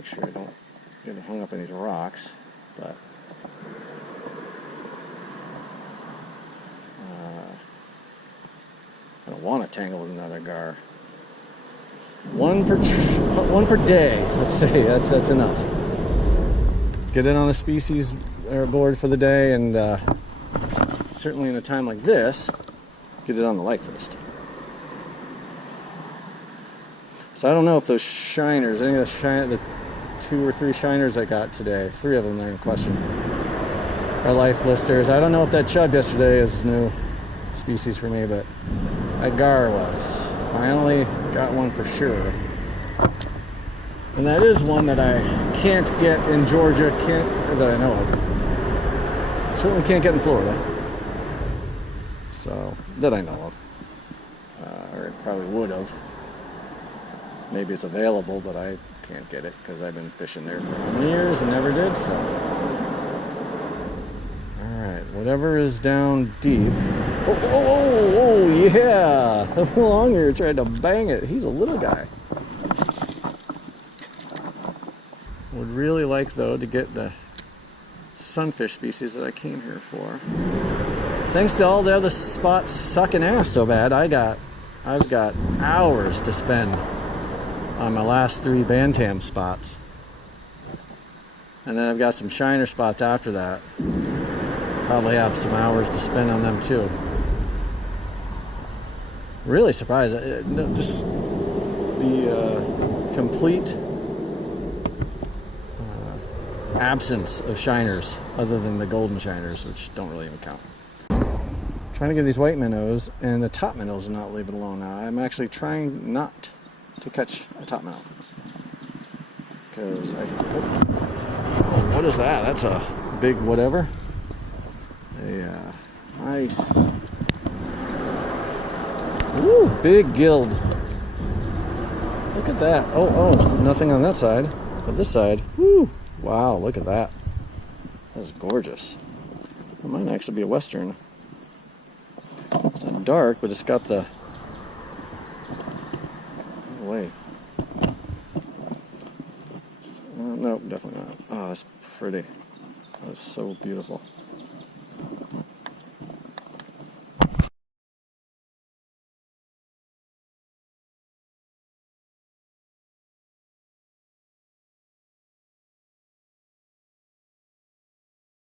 make sure I don't get hung up in these rocks, but I don't want to tangle with another gar. One per day, let's say. That's enough. Get in on the species board for the day, and certainly in a time like this, get it on the like list. So I don't know if those shiners, any of the 2 or 3 shiners I got today, 3 of them are in question, are life listers. I don't know if that chub yesterday is new species for me, but that gar was. Finally got one for sure. And that is one that I can't get in Georgia, that I know of. Certainly can't get in Florida. So, that I know of. Or it probably would have. Maybe it's available, but I can't get it because I've been fishing there for how many years and never did, so. Alright, whatever is down deep. Oh, yeah! The Longear tried to bang it. He's a little guy. Would really like, though, to get the sunfish species that I came here for. Thanks to all the other spots sucking ass so bad, I've got hours to spend on my last 3 bantam spots. And then I've got some shiner spots after that. Probably have some hours to spend on them too. Really surprised. Just the complete absence of shiners, other than the golden shiners, which don't really even count. Trying to get these white minnows, and the top minnows are not leaving alone now. I'm actually trying not to catch a top minnow. Because oh, what is that? That's a big whatever. Yeah, nice. Ooh, big gild. Look at that. Oh, nothing on that side, but this side. Woo! Wow, look at that. That's gorgeous. It might actually be a western. It's not dark, but it's got the... No way. No, definitely not. Oh, that's pretty. That's so beautiful.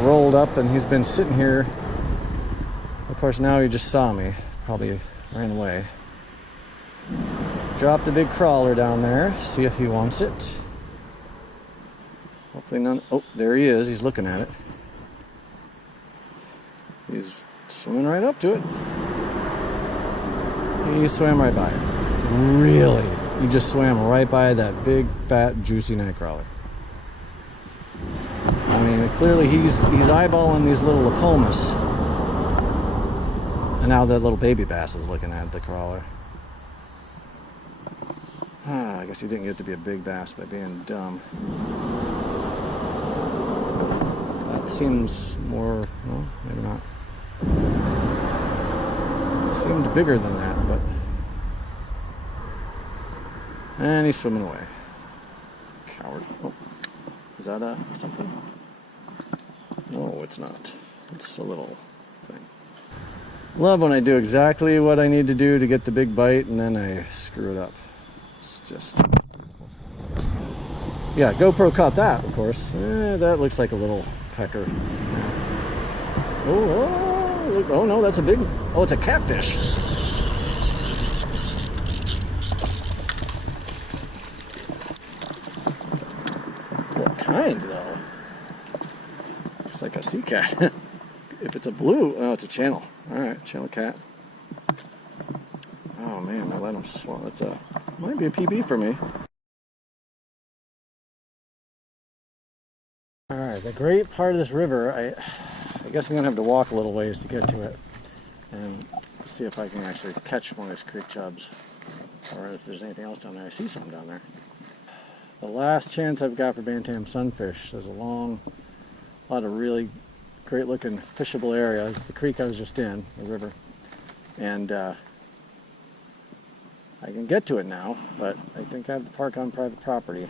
Rolled up, and he's been sitting here. Of course, now he just saw me. Probably ran away. Dropped a big crawler down there. See if he wants it. Hopefully none. Oh, there he is. He's looking at it. He's swimming right up to it. He swam right by it. Really? He just swam right by that big, fat, juicy night crawler. I mean, clearly he's eyeballing these little Lapomas. And now that little baby bass is looking at the crawler. I guess he didn't get to be a big bass by being dumb. That seems more, well, maybe not. Seemed bigger than that, but... And he's swimming away. Coward. Oh, is that something? No, it's not. It's a little thing. Love when I do exactly what I need to do to get the big bite, and then I screw it up. It's just... Yeah, GoPro caught that, of course. That looks like a little pecker. Oh, look, oh no, that's a big... Oh, it's a catfish. What kind, though? It's like a sea cat. If it's a blue... Oh, it's a channel. Alright, channel cat. Oh man, I let him swallow. That's a... Might be a PB for me. Alright, the great part of this river, I guess I'm going to have to walk a little ways to get to it. And see if I can actually catch one of these creek chubs. Or if there's anything else down there. I see something down there. The last chance I've got for bantam sunfish. There's a lot of really great looking fishable area. It's the creek I was just in, the river. And I can get to it now, but I think I have to park on private property.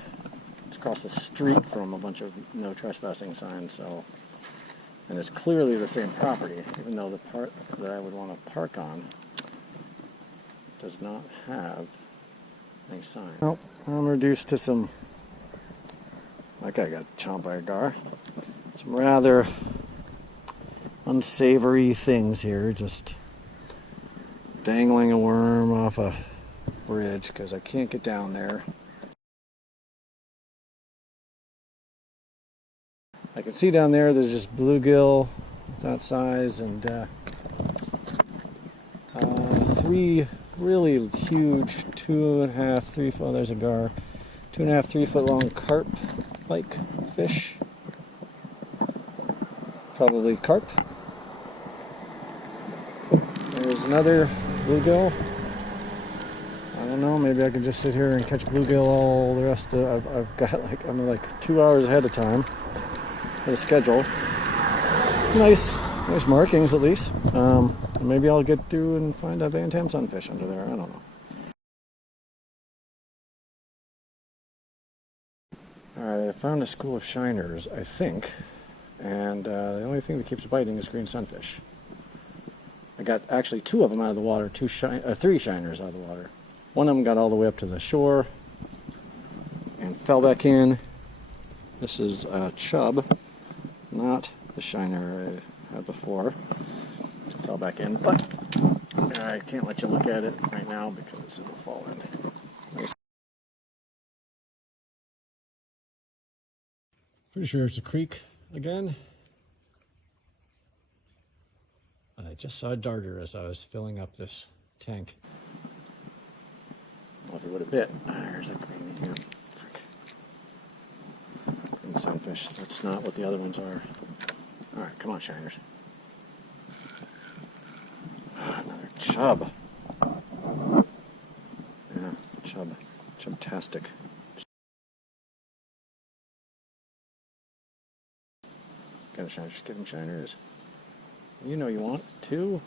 It's across the street from a bunch of no trespassing signs, so, and it's clearly the same property, even though the part that I would want to park on does not have any sign. Well, I'm reduced to some, that guy got chomped by a gar. Some rather unsavory things here, just dangling a worm off a bridge because I can't get down there. I can see down there there's just bluegill that size and three really huge 2.5, 3 foot, oh, there's a gar, 2.5, 3 foot long carp-like fish. Probably carp. There's another bluegill. I don't know, maybe I can just sit here and catch bluegill all the rest of, I've got like, I'm like 2 hours ahead of time. The schedule. Nice markings at least. Maybe I'll get through and find a Bantam sunfish under there. I don't know. Alright, I found a school of shiners, I think. And the only thing that keeps biting is green sunfish. I got actually 2 of them out of the water, 3 shiners out of the water. One of them got all the way up to the shore and fell back in. This is Chub. Not the shiner I had before. It fell back in, but I can't let you look at it right now because it'll fall in. Pretty sure it's a creek again. And I just saw a darter as I was filling up this tank. Well, if it would have bit. There's a greenie here. Sunfish. That's not what the other ones are. Alright, come on, shiners. Another chub. Yeah, chub. Chubtastic. Got a shiner. Just give them shiners. You know you want 2.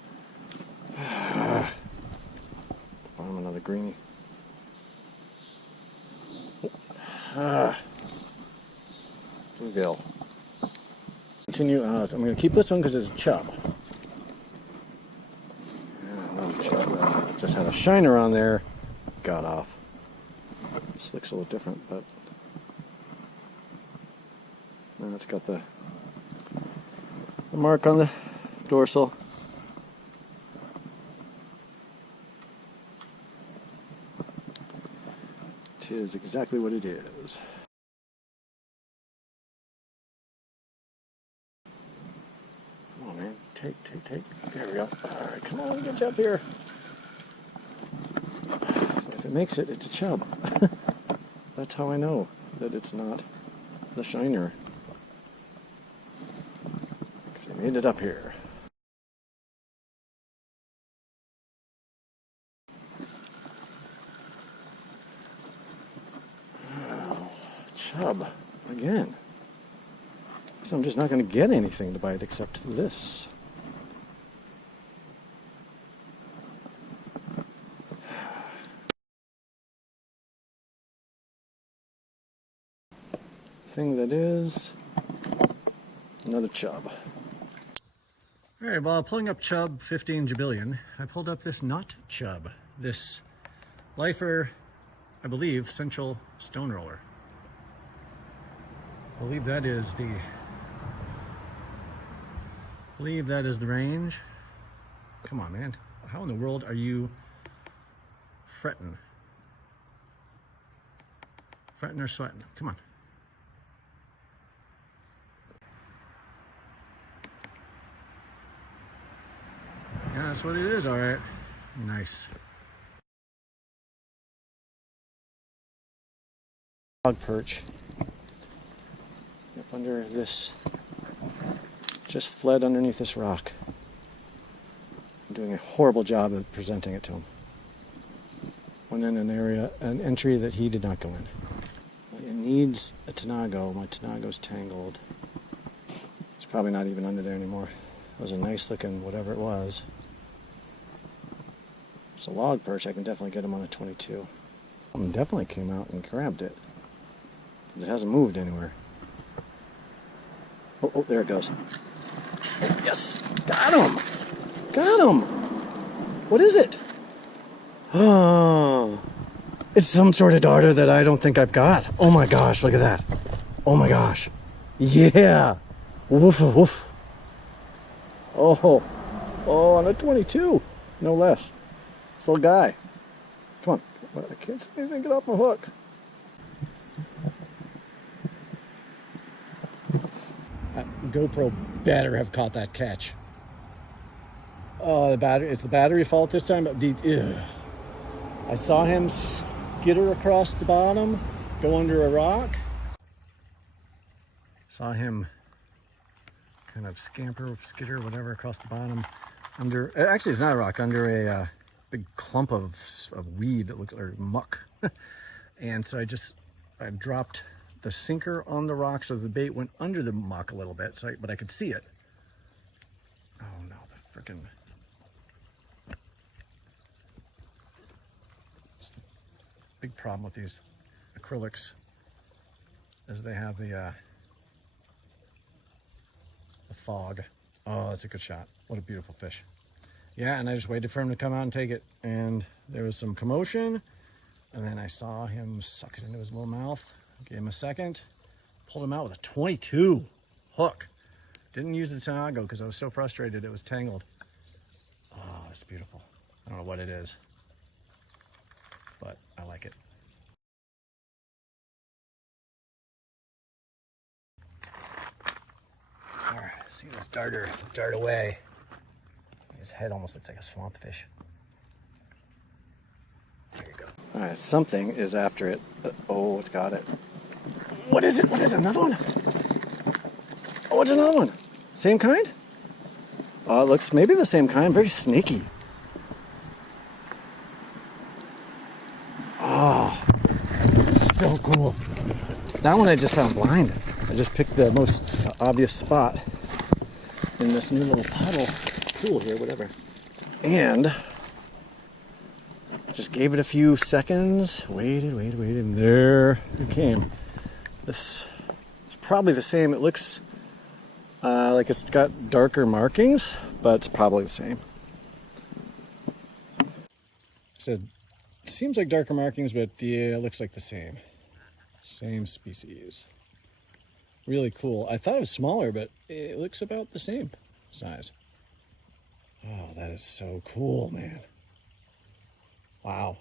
Bottom, another greenie. Bluegill. Continue. I'm going to keep this one because it's a chub. Yeah, another chub. Just had a shiner on there. Got off. This looks a little different, but now it's got the mark on the dorsal. It is exactly what it is. Take. There we go. Alright, come on, get you up here. If it makes it, it's a chub. That's how I know that it's not the shiner. Because they made it up here. Oh, chub. Again. So I'm just not going to get anything to bite except this. Thing that is another chub. Alright, while pulling up chub 15 jabillion, I pulled up this not chub. This lifer, I believe, central stoneroller. I believe that is the range. Come on, man. How in the world are you fretting? Fretting or sweating? Come on. Yeah, that's what it is, alright. Nice. Dog perch. Up under this, just fled underneath this rock. I'm doing a horrible job of presenting it to him. Went in an entry that he did not go in. It needs a tanago. My tanago's tangled. It's probably not even under there anymore. It was a nice looking whatever it was. It's a log perch. I can definitely get him on a 22. Definitely came out and grabbed it. It hasn't moved anywhere. Oh, there it goes. Oh, yes, got him. Got him. What is it? Oh, it's some sort of darter that I don't think I've got. Oh my gosh, look at that. Oh my gosh. Yeah. Woof, woof. Oh, on a 22, no less. This little guy. Come on, I can't see anything, get off my hook. That GoPro better have caught that catch. Oh, it's the battery fault this time, but I saw him skitter across the bottom, go under a rock. Saw him kind of skitter, whatever, across the bottom. Actually it's not a rock, under a big clump of weed that looks, or muck. And so I dropped the sinker on the rock so the bait went under the muck a little bit, but I could see it. Oh no, the frickin'. Big problem with these acrylics is they have the fog. Oh, that's a good shot. What a beautiful fish. Yeah, and I just waited for him to come out and take it, and there was some commotion, and then I saw him suck it into his little mouth. Gave him a second, pulled him out with a 22 hook. Didn't use the Tanago because I was so frustrated it was tangled. Oh, it's beautiful. I don't know what it is, but I like it. All right, see this darter dart away. His head almost looks like a swamp fish. There you go. All right, something is after it. Oh, it's got it. What is it? What is it? Another one? Oh, it's another one. Same kind? Oh, it looks maybe the same kind. Very snaky. Oh, so cool. That one I just found blind. I just picked the most obvious spot in this new little puddle, pool here, whatever. And just gave it a few seconds, waited, and there it came. This is probably the same. It looks like it's got darker markings, but it's probably the same. So it seems like darker markings, but yeah, it looks like the same. Same species. Really cool. I thought it was smaller, but it looks about the same size. Oh, that is so cool, man. Wow.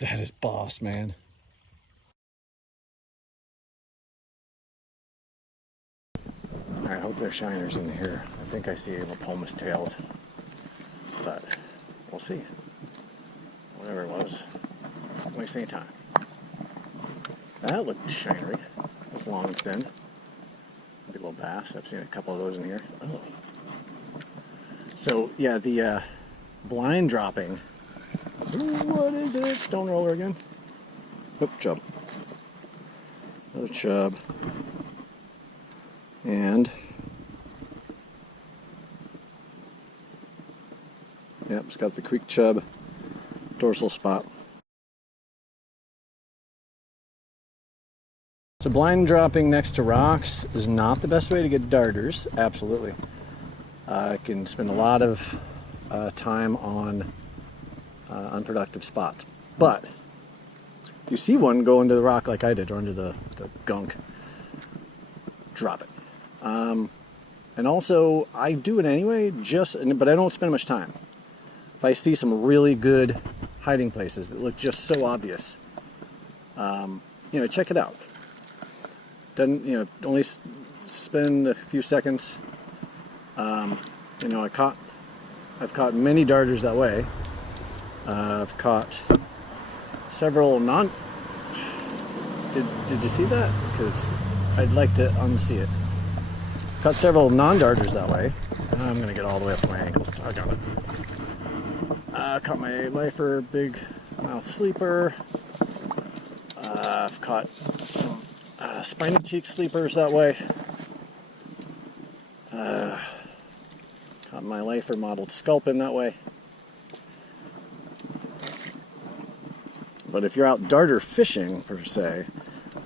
That is boss, man. Alright, I hope there's shiners in here. I think I see Lapomas tails. But we'll see. Whatever it was. Don't waste any time. That looked shinery. It's long and thin. Maybe a little bass. I've seen a couple of those in here. Oh. So yeah, the blind dropping. What is it? Stoneroller again? Nope, Chub. Another Chub. And yep, it's got the creek chub dorsal spot. So blind dropping next to rocks is not the best way to get darters, absolutely. I can spend a lot of time on unproductive spots. But if you see one go into the rock like I did, or under the gunk, drop it. And also, I do it anyway, but I don't spend much time. If I see some really good hiding places that look just so obvious, check it out. Doesn't, only spend a few seconds. I've caught many darters that way. I've caught several did you see that? Because I'd like to unsee it. Caught several non-darters that way. I'm going to get all the way up to my ankles. I got it. Caught my lifer, big mouth sleeper. I've caught some spiny cheek sleepers that way. Caught my lifer mottled sculpin that way. But if you're out darter fishing, per se,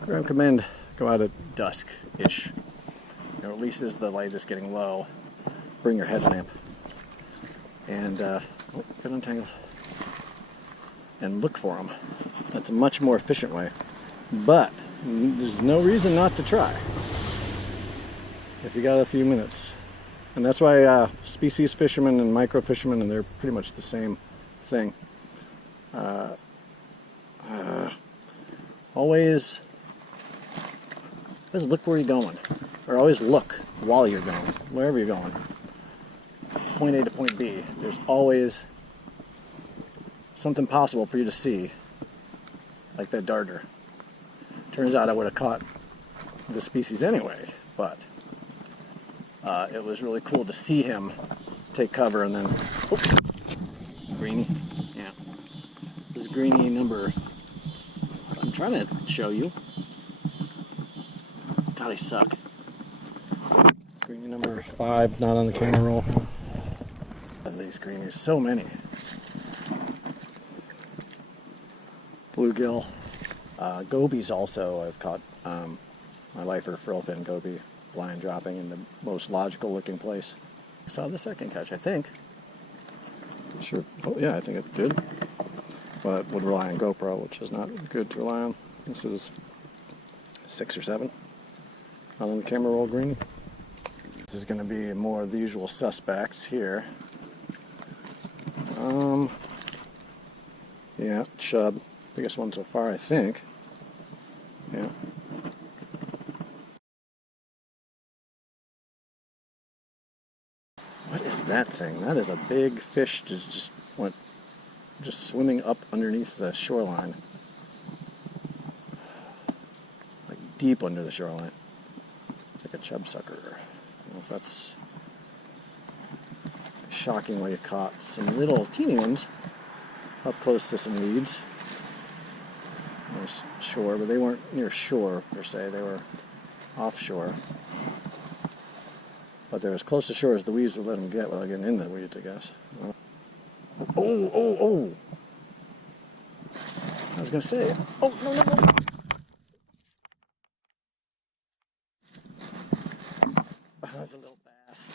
I recommend go out at dusk-ish, or at least as the light is getting low. Bring your headlamp and get untangled and look for them. That's a much more efficient way, but there's no reason not to try if you got a few minutes. And that's why species fishermen and micro fishermen, and they're pretty much the same thing. Always look where you're going, or always look while you're going, wherever you're going. Point A to point B. There's always something possible for you to see, like that darter. Turns out I would have caught the species anyway, but it was really cool to see him take cover and then, greenie, yeah. This is greenie number, I'm trying to show you. God, I suck. Greenie number 5, not on the camera roll. These greenies, so many. Bluegill. Gobies also, I've caught my lifer frillfin goby blind dropping in the most logical looking place. I saw the second catch, I think. Sure. Oh yeah, I think it did. But would rely on GoPro, which is not good to rely on. This is 6 or 7. Not on the camera roll greenie. This is going to be more of the usual suspects here. Yeah, Chub. Biggest one so far, I think. Yeah. What is that thing? That is a big fish just swimming up underneath the shoreline. Like deep under the shoreline. It's like a chub sucker. I don't know if that's shockingly caught some little teeny ones up close to some weeds. Shore, but they weren't near shore per se, they were offshore. But they're as close to shore as the weeds would let them get without getting in the weeds, I guess. Oh! I was going to say, oh, no. That was a little bass.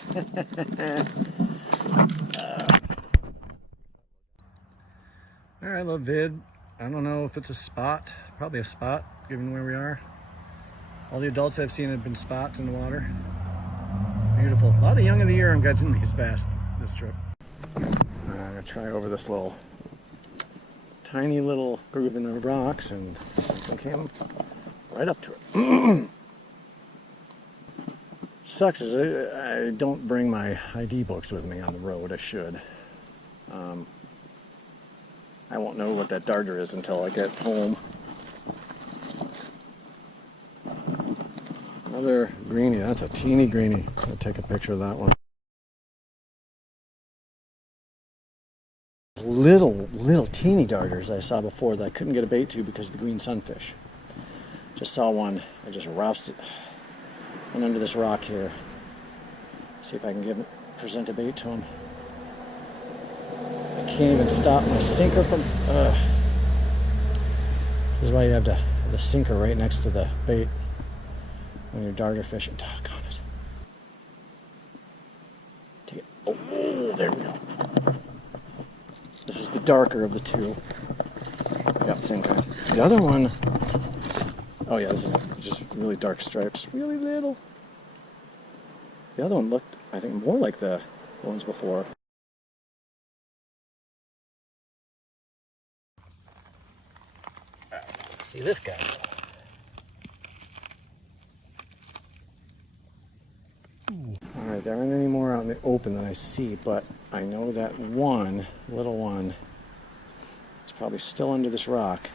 Alright, little vid. I don't know if it's a spot. Probably a spot, given where we are. All the adults I've seen have been spots in the water. Beautiful. A lot of young of the year I'm catching these bass this trip. I'm going to try over this tiny little groove in the rocks, and something came right up to it. Sucks is I don't bring my ID books with me on the road. I should. I won't know what that darter is until I get home. Another greenie. That's a teeny greenie. I'll take a picture of that one. Little teeny darters I saw before that I couldn't get a bait to because of the green sunfish. Just saw one. I just roused it. Went under this rock here. See if I can present a bait to him. I can't even stop my sinker from... This is why you have the sinker right next to the bait when you're darter fishing. Doggone it. Take it. Oh, there we go. This is the darker of the two. Yep, same kind. The other one... Oh yeah, this is just really dark stripes. Really little. The other one looked, I think, more like the ones before. See this guy. Alright, there aren't any more out in the open that I see, but I know that one, little one, is probably still under this rock.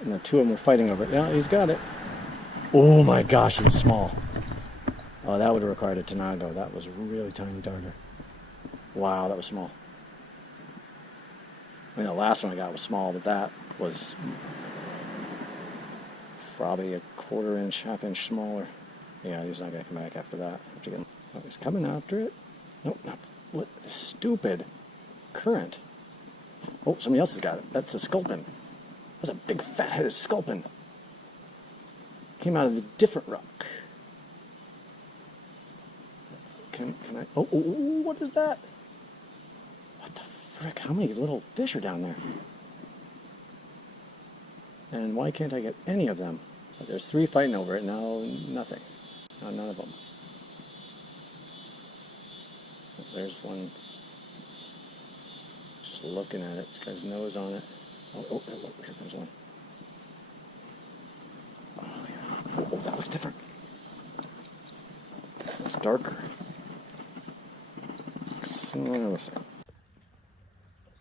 And the two of them are fighting over it. Yeah, he's got it. Oh my gosh, he's small. Oh, that would have required a Tanago. That was a really tiny darter. Wow, that was small. I mean, the last one I got was small, but that was probably a quarter-inch, half-inch smaller. Yeah, he's not going to come back after that. Oh, he's coming after it. Nope, not. What? Stupid current. Oh, somebody else has got it. That's a sculpin. That's a big fat-headed sculpin. Came out of a different rock. Can I? Oh, what is that? What the frick? How many little fish are down there? And why can't I get any of them? But there's 3 fighting over it now. Nothing. None of them. There's one. Just looking at it. It's got his nose on it. Oh, here comes one. Oh, yeah. Oh, that looks different. It's darker.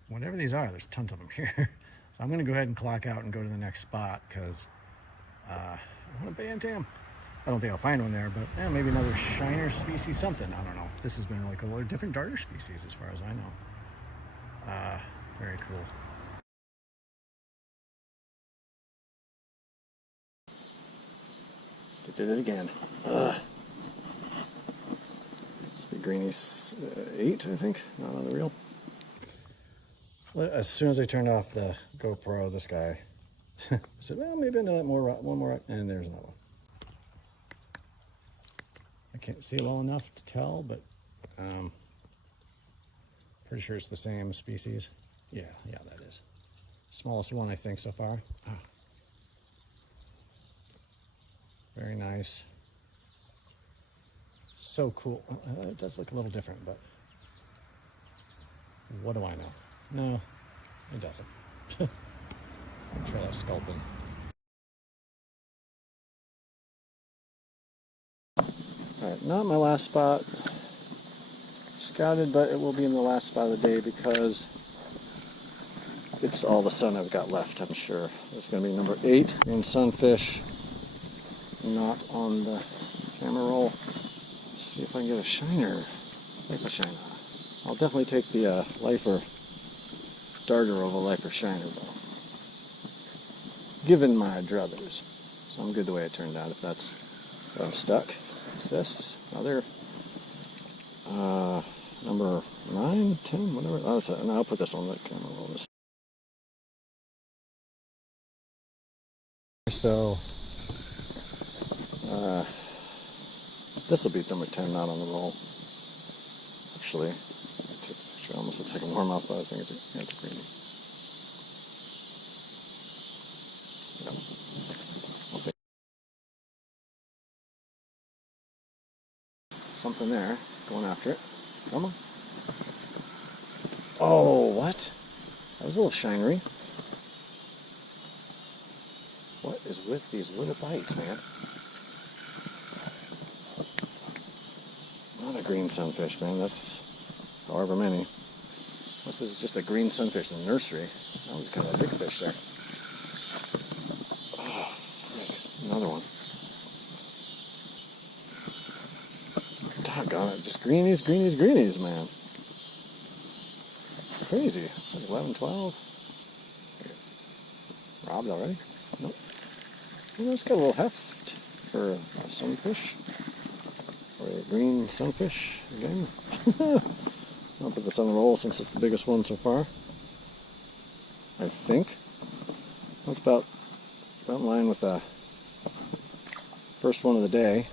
Whatever these are, there's tons of them here. So I'm going to go ahead and clock out and go to the next spot because I want to band him. I don't think I'll find one there, but yeah, maybe another shiner species, something. I don't know. This has been really cool. They're different darter species as far as I know. Very cool. Did it again. Must be Greenie 8, I think. Not on the reel. As soon as I turned off the GoPro, this guy I said, well, maybe another one more, and there's another one. I can't see well enough to tell, but pretty sure it's the same species. Yeah, that is. Smallest one, I think, so far. Oh. Very nice. So cool. It does look a little different, but what do I know? No, it doesn't. I'll try that sculpin. Alright, not my last spot. Scouted, but it will be in the last spot of the day because it's all the sun I've got left, I'm sure. It's going to be number 8 in Sunfish. Not on the camera roll. See if I can get a shiner. Lifer shiner. I'll definitely take the lifer darter over lifer shiner though. Given my druthers. So I'm good the way it turned out if that's where I'm stuck. What's this? Another number 9, 10, whatever. Oh, that's it. No, I'll put this on the camera roll. So this will be number 10, not on the roll. Actually, it almost looks like a warm up, but I think it's a greenie. Yep. Okay. Something there, going after it. Come on. Oh, what? That was a little shinery. What is with these little bites, man? Not a green sunfish, man. That's however many. This is just a green sunfish in the nursery. That was kind of a big fish there. Oh, frick. Another one. Doggone it. Just greenies, greenies, greenies, man. Crazy. It's like 11, 12. Robbed already? Nope. Well, it's got a little heft for a sunfish. Or a green sunfish again. I'll put this on the roll since it's the biggest one so far. I think. That's about in line with the first one of the day.